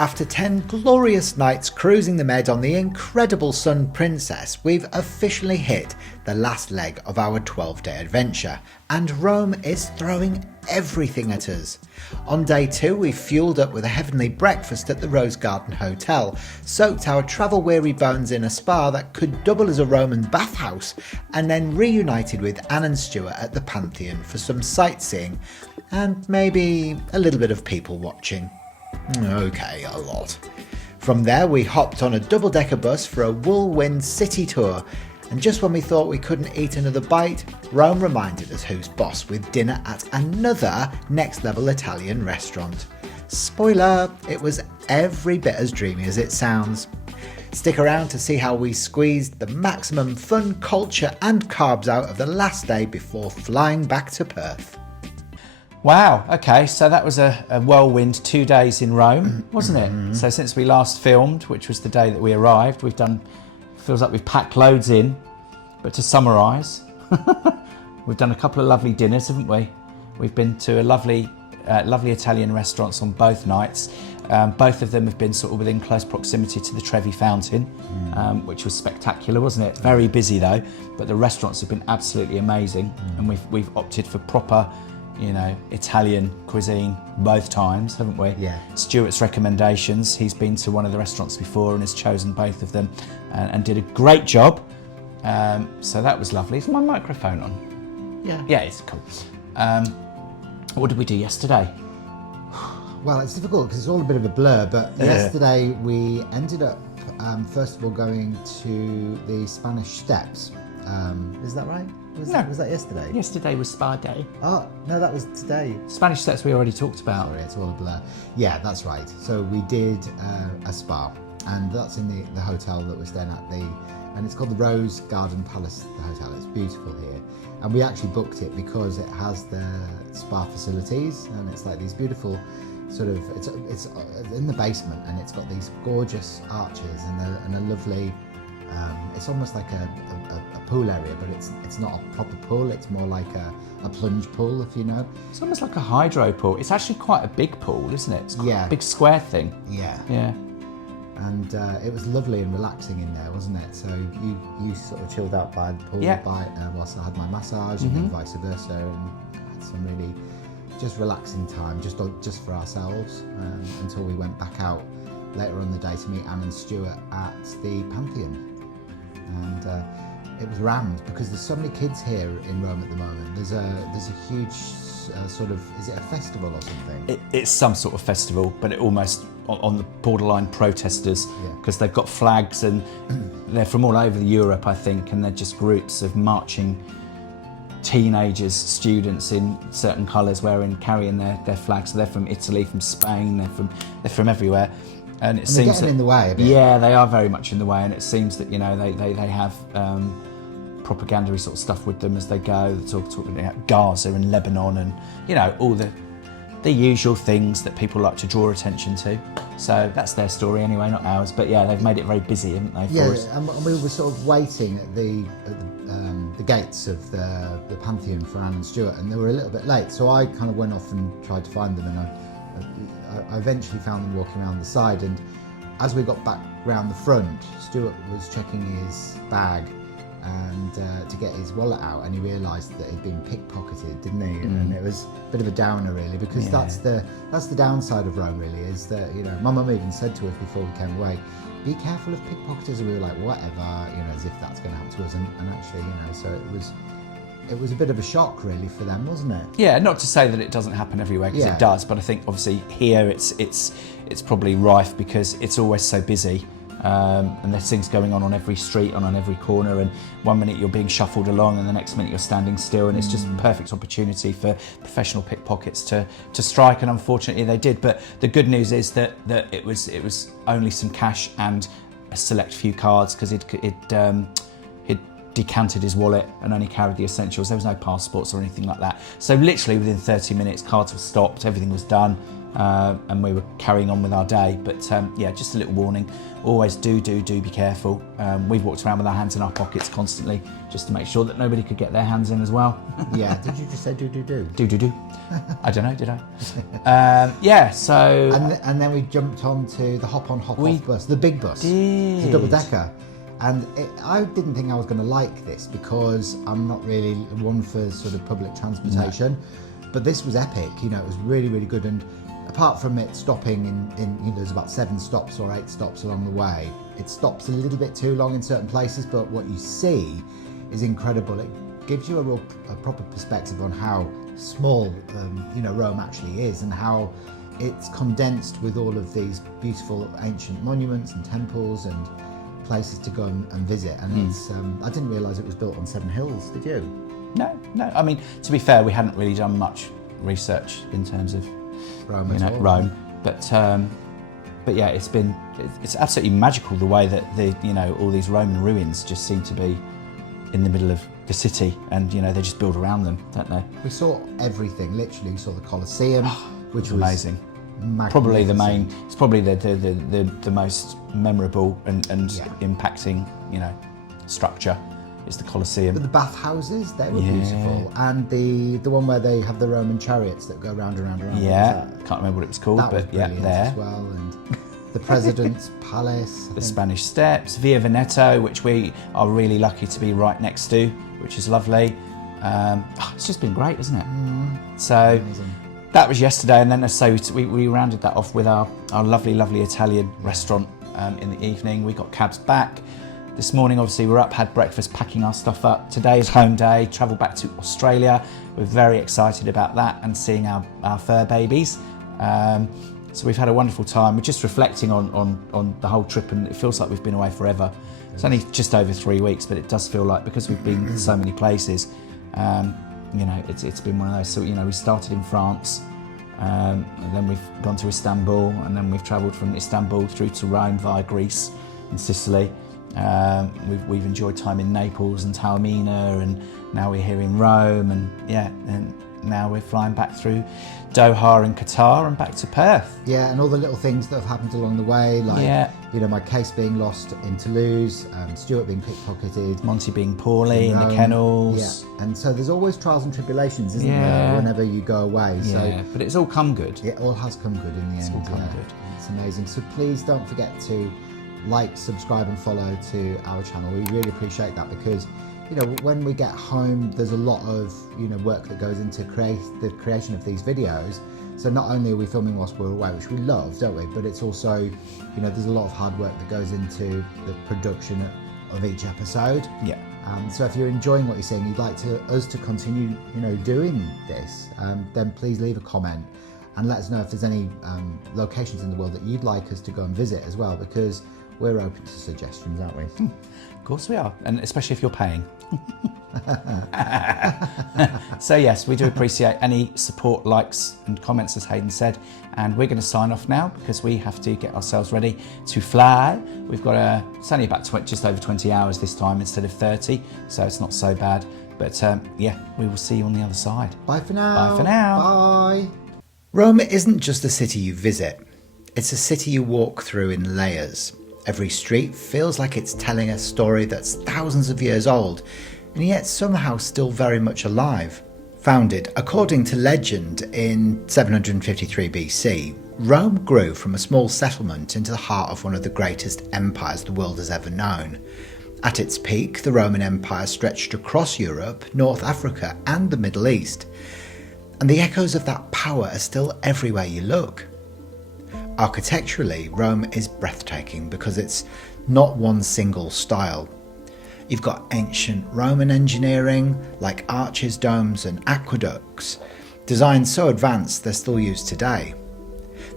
After 10 glorious nights cruising the Med on the incredible Sun Princess, we've officially hit the last leg of our 12-day adventure, and Rome is throwing everything at us. On day 2, we fueled up with a heavenly breakfast at the Rose Garden Hotel, soaked our travel-weary bones in a spa that could double as a Roman bathhouse, and then reunited with Anne and Stuart at the Pantheon for some sightseeing, and maybe a little bit of people watching. Okay, a lot. From there we hopped on a double-decker bus for a whirlwind city tour, and just when we thought we couldn't eat another bite, Rome reminded us who's boss with dinner at another next-level Italian restaurant. Spoiler, it was every bit as dreamy as it sounds. Stick around to see how we squeezed the maximum fun, culture and carbs out of the last day before flying back to Perth. Wow, okay, so that was a whirlwind 2 days in Rome, wasn't it? So since we last filmed, which was the day that we arrived, feels like we've packed loads in, but to summarise, we've done a couple of lovely dinners, haven't we? We've been to a lovely Italian restaurants on both nights. Both of them have been sort of within close proximity to the Trevi Fountain, which was spectacular, wasn't it? Very busy though, but the restaurants have been absolutely amazing, and we've opted for proper, Italian cuisine both times, haven't we? Yeah. Stuart's recommendations, he's been to one of the restaurants before and has chosen both of them and did a great job. So that was lovely. Is my microphone on? Yeah. Yeah, it's cool. What did we do yesterday? Well, it's difficult because it's all a bit of a blur, but yesterday we ended up, first of all, going to the Spanish Steps. Is that right? Was that yesterday? Yesterday was spa day. Oh, no, that was today. Spanish Steps we already talked about. Sorry, it's all a blur. Yeah, that's right. So we did a spa, and that's in the hotel that we're staying at, and it's called the Rose Garden Palace, the hotel. It's beautiful here. And we actually booked it because it has the spa facilities, and it's like these beautiful sort of, it's in the basement, and it's got these gorgeous arches and a lovely, it's almost like a pool area, but it's not a proper pool, it's more like a plunge pool, if you know. It's almost like a hydro pool. It's actually quite a big pool, isn't it? It's quite a big square thing. Yeah. Yeah. And it was lovely and relaxing in there, wasn't it? So you sort of chilled out by the pool whilst I had my massage, and then vice versa, and had some really just relaxing time, just for ourselves, until we went back out later on the day to meet Anne and Stuart at the Pantheon. And it was rammed because there's so many kids here in Rome at the moment. There's a huge sort of, is it a festival or something? It's some sort of festival, but it almost on the borderline protesters, because they've got flags and they're from all over Europe, I think, and they're just groups of marching teenagers, students in certain colours, carrying their flags. So they're from Italy, from Spain, they're from everywhere. And it seems getting in the way a bit. Yeah, they are very much in the way, and it seems that they have propaganda sort of stuff with them as they go. They're talking about Gaza and Lebanon, and all the usual things that people like to draw attention to. So that's their story anyway, not ours. But yeah, they've made it very busy, haven't they? For us? And we were sort of waiting at the gates of the Pantheon for Anne and Stuart, and they were a little bit late. So I kind of went off and tried to find them, and I eventually found them walking around the side, and as we got back round the front, Stuart was checking his bag and to get his wallet out, and he realised that he'd been pickpocketed, didn't he? And it was a bit of a downer, really, because that's the downside of Rome, really, is that my mum even said to us before we came away, be careful of pickpocketers, and we were like, whatever, as if that's going to happen to us, and actually, so it was a bit of a shock, really, for them, wasn't it? Yeah, not to say that it doesn't happen everywhere, because it does, but I think obviously here it's probably rife because it's always so busy, and there's things going on every street and on every corner, and one minute you're being shuffled along and the next minute you're standing still, and it's just a perfect opportunity for professional pickpockets to strike, and unfortunately they did. But the good news is that it was only some cash and a select few cards, because he'd decanted his wallet and only carried the essentials. There was no passports or anything like that. So literally within 30 minutes, cards were stopped, everything was done, and we were carrying on with our day. But yeah, just a little warning, always do be careful. We've walked around with our hands in our pockets constantly just to make sure that nobody could get their hands in as well. Yeah, did you just say do? Do. I don't know, did I? Yeah, so... And then we jumped onto the hop-on, hop-off bus, the big bus. Did. The double-decker. And I didn't think I was going to like this because I'm not really one for sort of public transportation. No. But this was epic, you know, it was really, really good. And apart from it stopping in you know, there's about 7 stops or 8 stops along the way, it stops a little bit too long in certain places, but what you see is incredible. It gives you a proper perspective on how small, you know, Rome actually is, and how it's condensed with all of these beautiful ancient monuments and temples and places to go and visit. And it's I didn't realise it was built on 7 hills, did you? No. I mean, to be fair, we hadn't really done much research in terms of Rome, you know, Rome. But yeah, it's absolutely magical the way that you know, all these Roman ruins just seem to be in the middle of the city, and you know, they just build around them, don't they? We saw everything. Literally, we saw the Colosseum, which was amazing. Probably the main. It's probably the most memorable and impacting, you know, structure is the Colosseum. But the bathhouses, they were beautiful, and the one where they have the Roman chariots that go round and round and round. Yeah, can't remember what it was called, that but was brilliant as well. And the President's Palace, the Spanish Steps, Via Veneto, which we are really lucky to be right next to, which is lovely. It's just been great, isn't it? So amazing. That was yesterday, and then as I say, we rounded that off with our lovely Italian restaurant in the evening. We got cabs back. This morning, obviously, we're up, had breakfast, packing our stuff up. Today is home day, travel back to Australia. We're very excited about that and seeing our fur babies. So we've had a wonderful time. We're just reflecting on the whole trip, and it feels like we've been away forever. It's only just over 3 weeks, but it does feel like, because we've been to so many places, you know, it's been one of those. So, you know, we started in France, and then we've gone to Istanbul, and then we've travelled from Istanbul through to Rome via Greece and Sicily. We've enjoyed time in Naples and Taormina, and now we're here in Rome, and now we're flying back through Doha and Qatar and back to Perth. Yeah, and all the little things that have happened along the way, like you know, my case being lost in Toulouse, Stuart being pickpocketed, Monty being poorly in the kennels. Yeah, and so there's always trials and tribulations, isn't there, whenever you go away. Yeah, so, but it's all come good. It all has come good in the end. It's all come good. It's amazing. So please don't forget to like, subscribe and follow to our channel. We really appreciate that, because you know, when we get home, there's a lot of, you know, work that goes into the creation of these videos. So not only are we filming whilst we're away, which we love, don't we, but it's also, you know, there's a lot of hard work that goes into the production of each episode. Yeah. So if you're enjoying what you're seeing, you'd like us to continue, you know, doing this, then please leave a comment and let us know if there's any locations in the world that you'd like us to go and visit as well, because we're open to suggestions, aren't we? Of course we are, and especially if you're paying. So yes, we do appreciate any support, likes and comments, as Hayden said, and we're going to sign off now because we have to get ourselves ready to fly. We've got it's only about just over 20 hours this time instead of 30, so it's not so bad, but yeah, we will see you on the other side. Bye for now. Bye for now. Bye. Rome isn't just a city you visit, it's a city you walk through in layers. Every street feels like it's telling a story that's thousands of years old, and yet somehow still very much alive. Founded, according to legend, in 753 BC, Rome grew from a small settlement into the heart of one of the greatest empires the world has ever known. At its peak, the Roman Empire stretched across Europe, North Africa and the Middle East, and the echoes of that power are still everywhere you look. Architecturally, Rome is breathtaking because it's not one single style. You've got ancient Roman engineering, like arches, domes and aqueducts, designs so advanced they're still used today.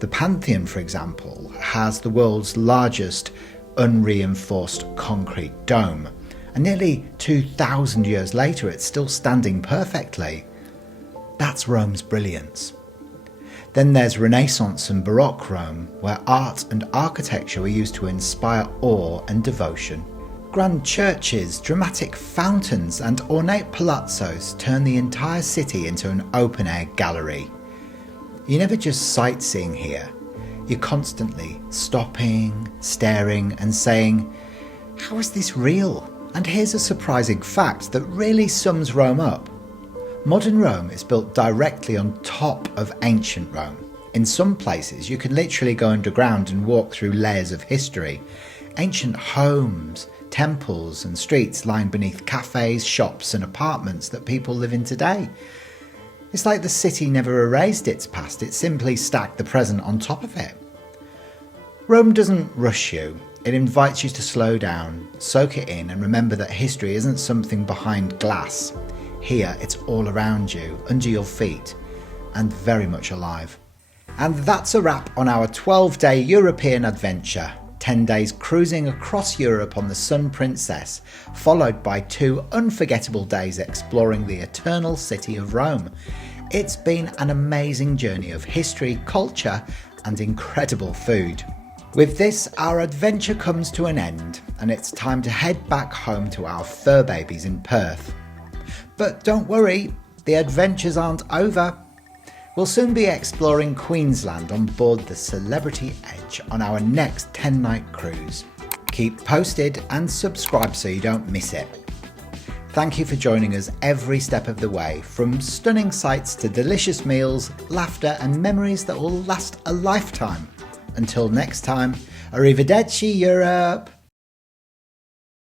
The Pantheon, for example, has the world's largest unreinforced concrete dome, and nearly 2,000 years later it's still standing perfectly. That's Rome's brilliance. Then there's Renaissance and Baroque Rome, where art and architecture were used to inspire awe and devotion. Grand churches, dramatic fountains and ornate palazzos turn the entire city into an open-air gallery. You're never just sightseeing here. You're constantly stopping, staring and saying, how is this real? And here's a surprising fact that really sums Rome up. Modern Rome is built directly on top of ancient Rome. In some places you can literally go underground and walk through layers of history. Ancient homes, temples and streets lined beneath cafes, shops and apartments that people live in today. It's like the city never erased its past, it simply stacked the present on top of it. Rome doesn't rush you, it invites you to slow down, soak it in and remember that history isn't something behind glass. Here it's all around you, under your feet, and very much alive. And that's a wrap on our 12-day European adventure. 10 days cruising across Europe on the Sun Princess, followed by 2 unforgettable days exploring the eternal city of Rome. It's been an amazing journey of history, culture, and incredible food. With this, our adventure comes to an end, and it's time to head back home to our fur babies in Perth. But don't worry, the adventures aren't over. We'll soon be exploring Queensland on board the Celebrity Edge on our next 10-night cruise. Keep posted and subscribe so you don't miss it. Thank you for joining us every step of the way, from stunning sights to delicious meals, laughter and memories that will last a lifetime. Until next time, arrivederci Europe!